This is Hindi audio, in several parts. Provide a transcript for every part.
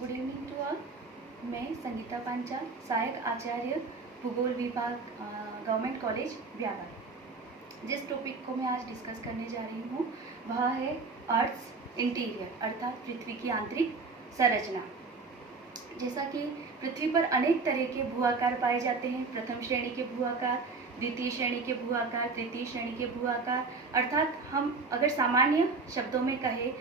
Good evening to all. मैं संगीता पांचाल, सहायक आचार्य भूगोल विभाग, गवर्नमेंट कॉलेज व्यापार। जिस टॉपिक को मैं आज डिस्कस करने जा रही हूँ वह है अर्थ इंटीरियर, अर्थात पृथ्वी की आंतरिक संरचना। जैसा कि पृथ्वी पर अनेक तरह के भू आकार पाए जाते हैं। प्रथम श्रेणी के भू आकार, द्वितीय श्रेणी के भू आकार, तृतीय श्रेणी के भू आकार, अर्थात हम अगर सामान्य शब्दों में कहें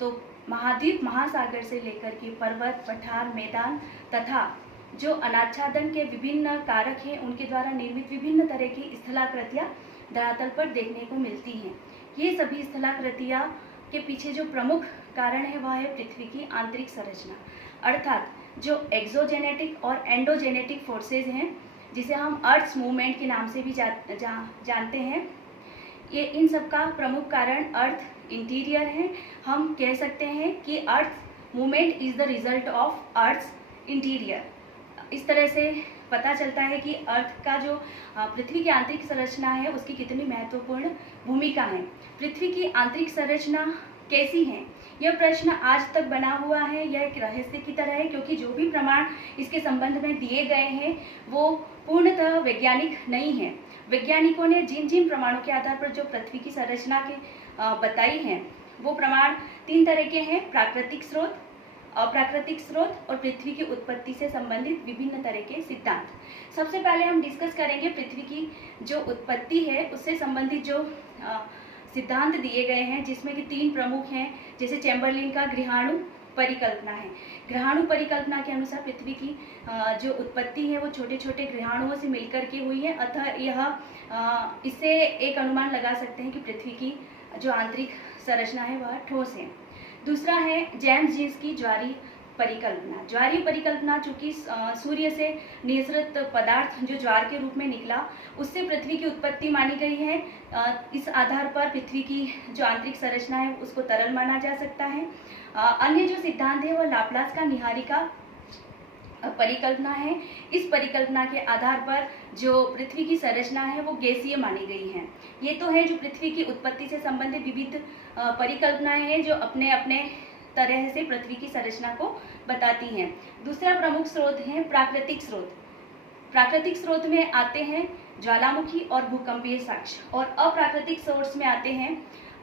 तो महाद्वीप महासागर से लेकर के पर्वत, पठार, मैदान तथा जो अनाच्छादन के विभिन्न कारक हैं उनके द्वारा निर्मित विभिन्न तरह की स्थलाकृतियाँ धरातल पर देखने को मिलती हैं। ये सभी स्थलाकृतियाँ के पीछे जो प्रमुख कारण है वह है पृथ्वी की आंतरिक संरचना, अर्थात जो एक्सोजेनेटिक और एंडोजेनेटिक फोर्सेज हैं, जिसे हम अर्थ मूवमेंट के नाम से भी जानते हैं। ये इन सब का प्रमुख कारण अर्थ इंटीरियर है। हम कह सकते हैं कि earth movement is the result of earth interior. इस तरह से पता चलता है कि अर्थ का जो पृथ्वी की आंतरिक संरचना है उसकी कितनी महत्वपूर्ण भूमिका है। पृथ्वी की आंतरिक संरचना कैसी है, यह प्रश्न आज तक बना हुआ है। यह एक रहस्य की तरह है, क्योंकि जो भी प्रमाण इसके संबंध में दिए गए हैं वो पूर्णतः वैज्ञानिक नहीं है। वैज्ञानिकों ने जिन जिन प्रमाणों के आधार पर जो पृथ्वी की संरचना के बताई हैं वो प्रमाण 3 तरह के हैं: प्राकृतिक स्रोत, अप्राकृतिक स्रोत और पृथ्वी की उत्पत्ति से संबंधित विभिन्न तरह के सिद्धांत। सबसे पहले हम डिस्कस करेंगे पृथ्वी की जो उत्पत्ति है उससे संबंधित जो सिद्धांत दिए गए हैं, जिसमें कि 3 प्रमुख हैं। जैसे चैम्बरलिन का गृहाणु परिकल्पना है। गृहाणु परिकल्पना के अनुसार पृथ्वी की जो उत्पत्ति है वो छोटे छोटे गृहाणुओं से मिलकर के हुई है, अतः यह इससे एक अनुमान लगा सकते हैं कि पृथ्वी की जो आंतरिक संरचना है वह ठोस है। दूसरा है जेम्स जीन्स की ज्वारीय परिकल्पना। ज्वारीय परिकल्पना चूंकि सूर्य से निःसृत पदार्थ जो ज्वार के रूप में निकला उससे पृथ्वी की उत्पत्ति मानी गई है। इस आधार पर पृथ्वी की जो आंतरिक संरचना है उसको तरल माना जा सकता है। अन्य जो सिद्धांत है वह लाप्लास का निहारिका परिकल्पना है। इस परिकल्पना के आधार पर जो पृथ्वी की संरचना है वो गैसीय मानी गई है। ये तो है जो पृथ्वी की उत्पत्ति से संबंधित विविध परिकल्पनाएं हैं जो अपने अपने तरह से पृथ्वी की संरचना को बताती हैं। दूसरा प्रमुख स्रोत है प्राकृतिक स्रोत। प्राकृतिक स्रोत में आते हैं ज्वालामुखी और भूकंपीय साक्ष्य, और अप्राकृतिक सोर्स में आते हैं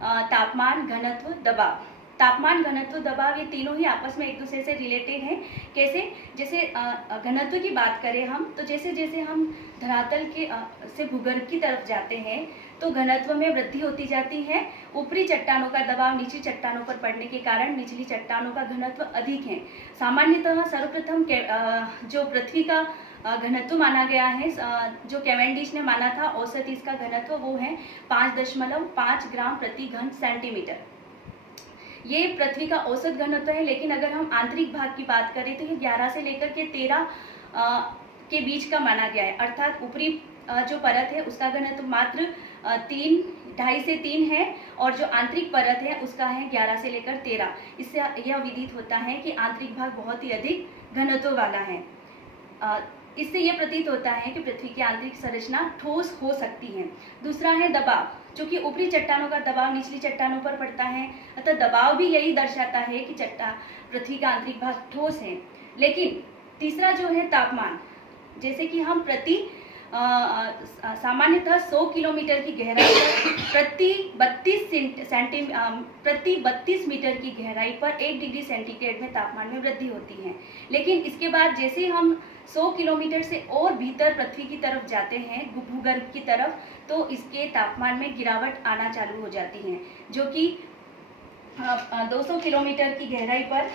तापमान, घनत्व, दबाव। तापमान, घनत्व, दबाव ये तीनों ही आपस में एक दूसरे से रिलेटेड हैं। कैसे? जैसे घनत्व की बात करें हम तो जैसे जैसे हम धरातल के से भूगर्भ की तरफ जाते हैं तो घनत्व में वृद्धि होती जाती है। ऊपरी चट्टानों का दबाव निचली चट्टानों पर पड़ने के कारण निचली चट्टानों का घनत्व अधिक है। सामान्यतः सर्वप्रथम जो पृथ्वी का घनत्व माना गया है, जो कैवेंडिश ने माना था, औसत इसका घनत्व वो है 5.5 ग्राम प्रति घन सेंटीमीटर। ये पृथ्वी का औसत घनत्व है। लेकिन अगर हम आंतरिक भाग की बात करें तो ये 11 से लेकर के 13 के बीच का माना गया है, अर्थात ऊपरी जो परत है उसका घनत्व मात्र 2.5 से 3 है और जो आंतरिक परत है उसका है 11 से लेकर 13। इससे यह विदित होता है कि आंतरिक भाग बहुत ही अधिक घनत्व वाला है। इससे यह प्रतीत होता है कि पृथ्वी की आंतरिक संरचना ठोस हो सकती है। दूसरा है दबाव। चूंकि ऊपरी चट्टानों का दबाव निचली चट्टानों पर पड़ता है, अतः दबाव भी यही दर्शाता है कि पृथ्वी का आंतरिक भाग ठोस है। लेकिन तीसरा जो है तापमान, जैसे कि हम सामान्यतः 100 किलोमीटर की गहराई पर प्रति 32 मीटर की गहराई पर 1 डिग्री सेंटीग्रेड में तापमान में वृद्धि होती है। लेकिन इसके बाद जैसे हम 100 किलोमीटर से और भीतर पृथ्वी की तरफ जाते हैं, भूगर्भ की तरफ, तो इसके तापमान में गिरावट आना चालू हो जाती है, जो कि 200 किलोमीटर की गहराई पर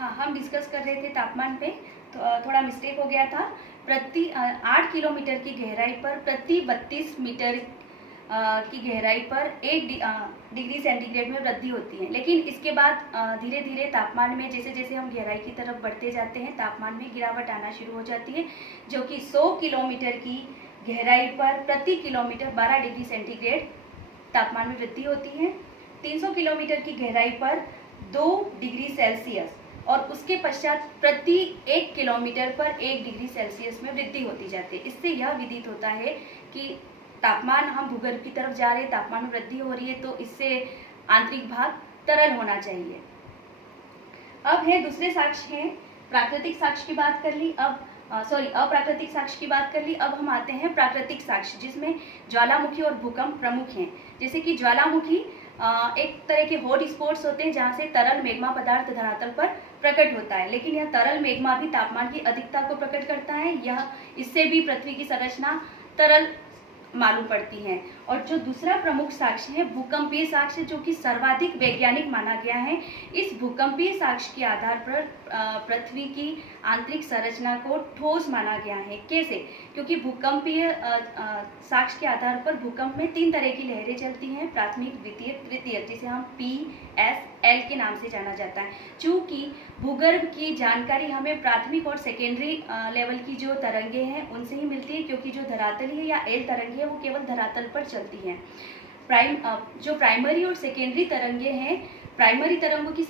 हम डिस्कस कर रहे थे तापमान पे, तो थोड़ा मिस्टेक हो गया था। प्रति 8 किलोमीटर की गहराई पर प्रति 32 मीटर की गहराई पर 1 डिग्री सेंटीग्रेड में वृद्धि होती है। लेकिन इसके बाद धीरे धीरे तापमान में जैसे जैसे हम गहराई की तरफ बढ़ते जाते हैं तापमान में गिरावट आना शुरू हो जाती है, जो कि 100 किलोमीटर की गहराई पर प्रति किलोमीटर 12 डिग्री सेंटीग्रेड तापमान में वृद्धि होती है। 300 किलोमीटर की गहराई पर 2 डिग्री सेल्सियस और उसके पश्चात प्रति 1 किलोमीटर पर 1 डिग्री सेल्सियस में वृद्धि होती जाती है। इससे यह विदित होता है कि तापमान, हम भूगर्भ की तरफ जा रहे हैं, तापमान में वृद्धि हो रही है, तो इससे आंतरिक भाग तरल होना चाहिए। अब है दूसरे साक्ष्य हैं, प्राकृतिक साक्ष्य की बात कर ली, अब अप्राकृतिक साक्ष्य की बात कर ली। अब हम आते हैं प्राकृतिक साक्ष्य, जिसमें ज्वालामुखी और भूकंप प्रमुख हैं। जैसे कि ज्वालामुखी एक तरह के हॉट स्पॉट्स होते हैं जहाँ से तरल मैग्मा पदार्थ धरातल पर प्रकट होता है, लेकिन यह तरल मैग्मा भी तापमान की अधिकता को प्रकट करता है। यह इससे भी पृथ्वी की संरचना तरल मालूम पड़ती है। और जो दूसरा प्रमुख साक्ष्य है भूकंपीय साक्ष्य, जो कि सर्वाधिक वैज्ञानिक माना गया है। इस भूकंपीय साक्ष्य के आधार पर पृथ्वी की आंतरिक संरचना को ठोस माना गया है। कैसे? क्योंकि भूकंपीय साक्ष्य के आधार पर भूकंप में 3 तरह की लहरें चलती हैं, प्राथमिक, द्वितीय, तृतीय, जिसे हम PSL के नाम से जाना जाता है। चूंकि भूगर्भ की जानकारी हमें प्राथमिक और सेकेंडरी लेवल की जो तरंगे हैं उनसे ही मिलती है, क्योंकि जो धरातल है या एल तरंगे है वो केवल धरातल पर चलती हैं। जो प्राइमरी और सेकेंडरी तरंगे हैं, प्राइमरी तरंगों की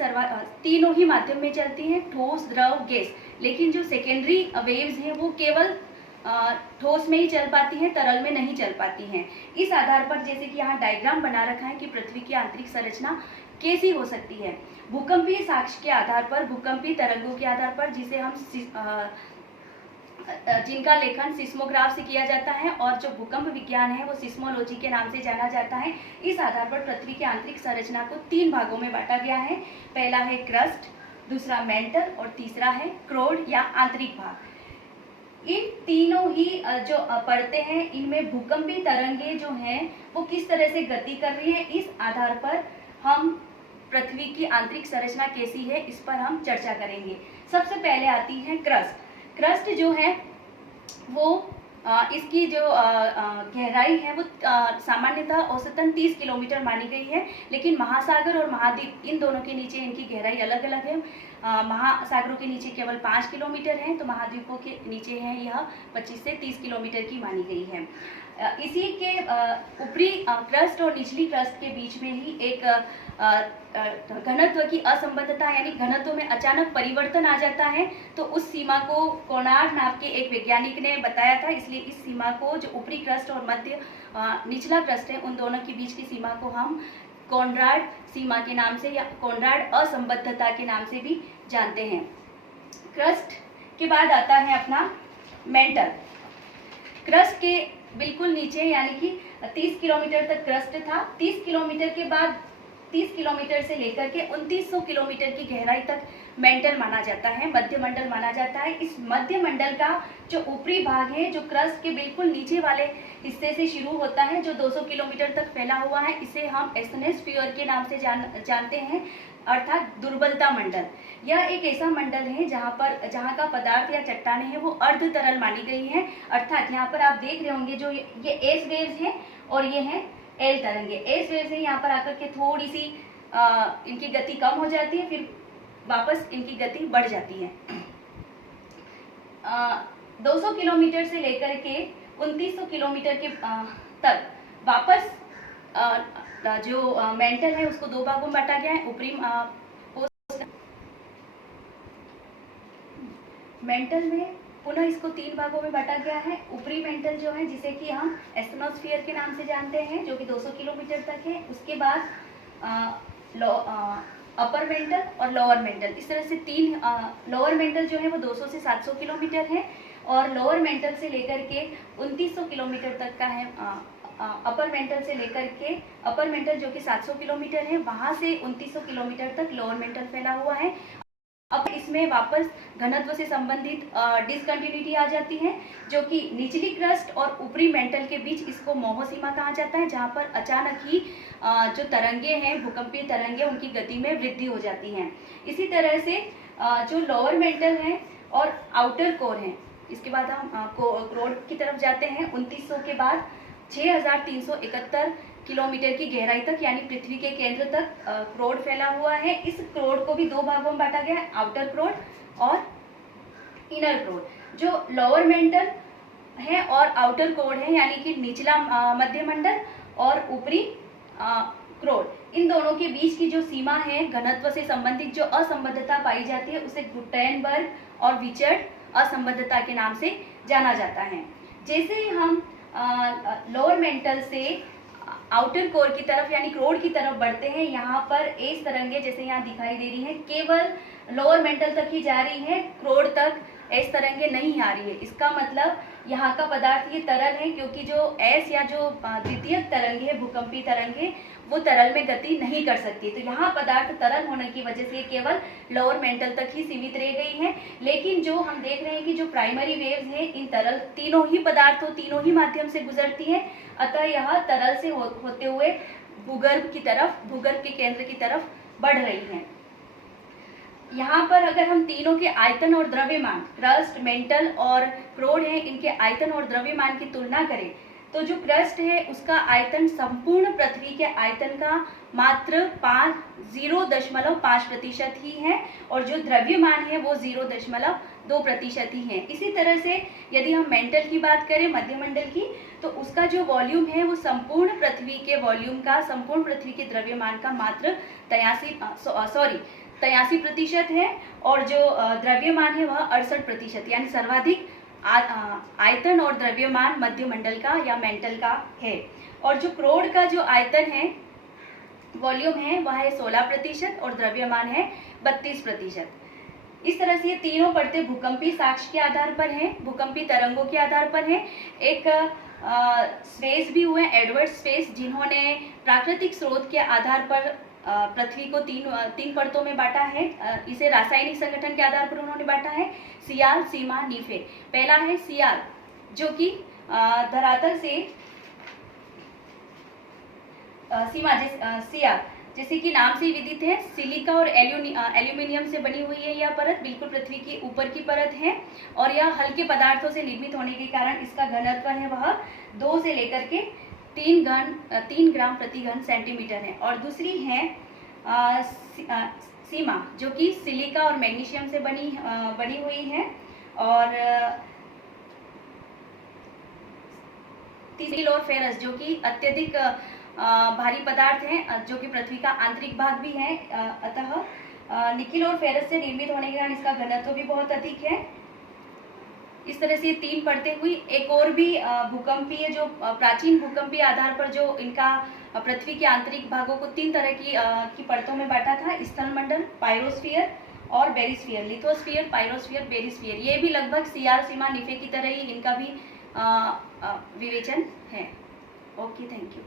तीनों ही माध्यम में चलती हैं, ठोस, द्रव, गैस। लेकिन जो सेकेंडरी वेव्स हैं वो केवल ठोस में ही चल पाती हैं, तरल में नहीं चल पाती हैं। इस आधार पर जैसे कि यहाँ डायग्राम बना रखा है कि पृथ्वी की आंतरिक संरचना कैसी हो सकती है। भूकंपीय साक्ष्य के आधार पर, भूकंपीय तरंगों के आधार पर, जिसे हम जिनका लेखन सिस्मोग्राफ से किया जाता है और जो भूकंप विज्ञान है वो सिस्मोलॉजी के नाम से जाना जाता है। इस आधार पर पृथ्वी की आंतरिक संरचना को 3 भागों में बांटा गया है। पहला है क्रस्ट, दूसरा मेंटल और तीसरा है क्रोड या आंतरिक भाग। इन तीनों ही जो परतें हैं, इनमें भूकंपीय तरंगे जो हैं वो किस तरह से गति कर रही है, इस आधार पर हम पृथ्वी की आंतरिक संरचना कैसी है इस पर हम चर्चा करेंगे। सबसे पहले आती है क्रस्ट। क्रस्ट जो है वो इसकी जो गहराई है वो सामान्यतः औसतन 30 किलोमीटर मानी गई है, लेकिन महासागर और महाद्वीप इन दोनों के नीचे इनकी गहराई अलग अलग है। महासागरों के नीचे केवल 5 किलोमीटर है, तो महाद्वीपों के नीचे है यह 25 से 30 किलोमीटर की मानी गई है। इसी के ऊपरी क्रस्ट और निचली क्रस्ट के बीच में ही एक घनत्व की असंबद्धता यानी घनत्व में अचानक परिवर्तन आ जाता है, तो उस सीमा को कोनार्ड नाम के एक वैज्ञानिक ने बताया था। इसलिए इस सीमा को, जो ऊपरी क्रस्ट और मध्य निचला क्रस्ट है, उन दोनों के बीच की सीमा को हम कोनराड सीमा के नाम से या कोनराड असंबद्धता के नाम से भी जानते हैं। क्रस्ट के बाद आता है अपना मेंटल। क्रस्ट के बिल्कुल नीचे यानी कि 30 किलोमीटर तक क्रस्ट था। 30 किलोमीटर के बाद 30 किलोमीटर से लेकर के 2900 किलोमीटर की गहराई तक मेंटल माना जाता है, मध्य मंडल माना जाता है। इस मध्य मंडल का जो ऊपरी भाग है, जो क्रस्ट के बिल्कुल नीचे वाले हिस्से से शुरू होता है, जो 200 किलोमीटर तक फैला हुआ है, इसे हम एस्थेनोस्फीयर के नाम से जानते हैं, अर्थात दुर्बलता मंडल। यह एक ऐसा मंडल है जहाँ का पदार्थ या चट्टानें हैं वो अर्ध तरल मानी गई हैं। अर्थात यहाँ पर आप देख रहे होंगे जो ये एस वेव्स हैं और ये हैं एल तरंगे। एस वेव्स हैं, यहाँ पर आकर के थोड़ी सी इनकी गति कम हो जाती है, फिर वापस इनकी गति बढ़ जाती है। 200 किलोमीटर से लेकर के 2900 किलोमीटर के तक वापस जो मेंटल है उसको 2 भागों में बांटा गया है। ऊपरी मेंटल में पुनः इसको 3 भागों में बांटा गया है। ऊपरी मेंटल जो है, जिसे कि हम एस्थेनोस्फीयर के नाम से जानते हैं, जो कि 200 किलोमीटर तक है। उसके बाद अपर मेंटल और लोअर मेंटल, इस तरह से 3। लोअर मेंटल जो है वो 200 से 700 किलोमीटर है और लोअर मेंटल से लेकर के 2900 किलोमीटर तक का है। अपर मेंटल से लेकर के अपर मेंटल जो कि 700 किलोमीटर है, वहां से 2900 किलोमीटर तक लोअर मेंटल फैला हुआ है। अब इसमें वापस घनत्व से संबंधित डिसकंटिन्यूटी आ जाती है, जो कि निचली क्रस्ट और ऊपरी मेंटल के बीच, इसको मोह सीमा कहा जाता है, जहां पर अचानक ही जो तरंगे हैं, भूकंपीय तरंगे, उनकी गति में वृद्धि हो जाती है। इसी तरह से जो लोअर मेंटल है और आउटर कोर है, इसके बाद हम क्रोड की तरफ जाते हैं। 2900 के बाद 6371 किलोमीटर की गहराई तक यानी पृथ्वी के केंद्र तक क्रोड फैला हुआ है। इस क्रोड को भी 2 भागों में बांटा गया है, आउटर क्रोड और इनर क्रोड। जो लोअर मेंटल है और आउटर क्रोड है यानी कि निचला मध्य मंडल और ऊपरी क्रोड, इन दोनों के बीच की जो सीमा है, घनत्व से संबंधित जो असंबद्धता पाई जाती है, उसे गुटेनबर्ग और विचर्ड असंबद्धता के नाम से जाना जाता है। जैसे ही हम लोअर मेंटल से आउटर कोर की तरफ यानी क्रोड की तरफ बढ़ते हैं, यहाँ पर एस तरंगे जैसे यहाँ दिखाई दे रही हैं केवल लोअर मेंटल तक ही जा रही है, क्रोड तक एस तरंगे नहीं आ रही है। इसका मतलब यहाँ का पदार्थ ये तरल है, क्योंकि जो एस या जो द्वितीयक तरंग है, भूकंपी तरंग है, वो तरल में गति नहीं कर सकती। तो यहाँ पदार्थ तरल होने की वजह से केवल लोअर मेंटल तक ही सीमित रह गई है। लेकिन जो हम देख रहे हैं कि जो प्राइमरी वेव्स है इन तरल तीनों ही पदार्थों तीनों ही माध्यम से गुजरती है, अतः यह तरल से होते हुए भूगर्भ की तरफ, भूगर्भ के केंद्र की तरफ बढ़ रही है। यहाँ पर अगर हम तीनों के आयतन और द्रव्यमान, क्रस्ट, मेंटल और क्रोड है, इनके आयतन और द्रव्यमान की तुलना करें तो जो क्रस्ट है उसका आयतन संपूर्ण पृथ्वी के आयतन का मात्र 0.5% ही है, और जो द्रव्यमान है वो 0.2% ही है। इसी तरह से यदि हम मेंटल की बात करें, मध्यमंडल की, तो उसका जो वॉल्यूम है वो संपूर्ण पृथ्वी के वॉल्यूम का, संपूर्ण पृथ्वी के द्रव्यमान का मात्र 83% है, और जो द्रव्यमान है वह 68%, यानी सर्वाधिक आयतन और द्रव्यमान मध्यमंडल का या मेंटल का है। और जो क्रोड का जो आयतन है, वॉल्यूम है, वह है 16% और द्रव्यमान है 32%। इस तरह से ये तीनों परतें भूकंपी साक्ष्य के आधार पर हैं, भूकंपी तरंगों के आधार पर हैं। एक स्पेस भी हुए एडवर्ड स्पेस, जिन्होंने प्राकृतिक स्रोत के आधार पर पृथ्वी को तीन परतों में बांटा है। इसे रासायनिक संगठन के आधार पर उन्होंने बांटा है, सियाल, सीमा, नीफे। पहला है सियाल, जो कि धरातल से सियाल जैसे कि नाम से ही विदित है, सिलिका और एल्यूमिनियम से बनी हुई है। यह परत बिल्कुल पृथ्वी की ऊपर की परत है, और यह हल्के पदार्थों से निर्मित होने के कारण इसका घनत्व है वह 2 से लेकर के 3 ग्राम प्रति घन सेंटीमीटर है। और दूसरी है सीमा, जो कि सिलिका और मैग्नीशियम से बनी हुई है। और तीसरी और फेरस, जो कि अत्यधिक भारी पदार्थ है, जो कि पृथ्वी का आंतरिक भाग भी है, अतः निकिल और फेरस से निर्मित होने के कारण इसका घनत्व भी बहुत अधिक है। इस तरह से 3 परतें हुई। एक और भी भूकंपीय, जो प्राचीन भूकंपीय आधार पर जो इनका पृथ्वी के आंतरिक भागों को 3 तरह की परतों में बांटा था, स्थल मंडल, पायरोस्फीयर और बेरिस्फीयर, लिथोस्फीयर, पायरोस्फीयर, बेरिस्फीयर। ये भी लगभग सियाल, सीमा, नीफे की तरह ही इनका भी विवेचन है। Okay, thank you.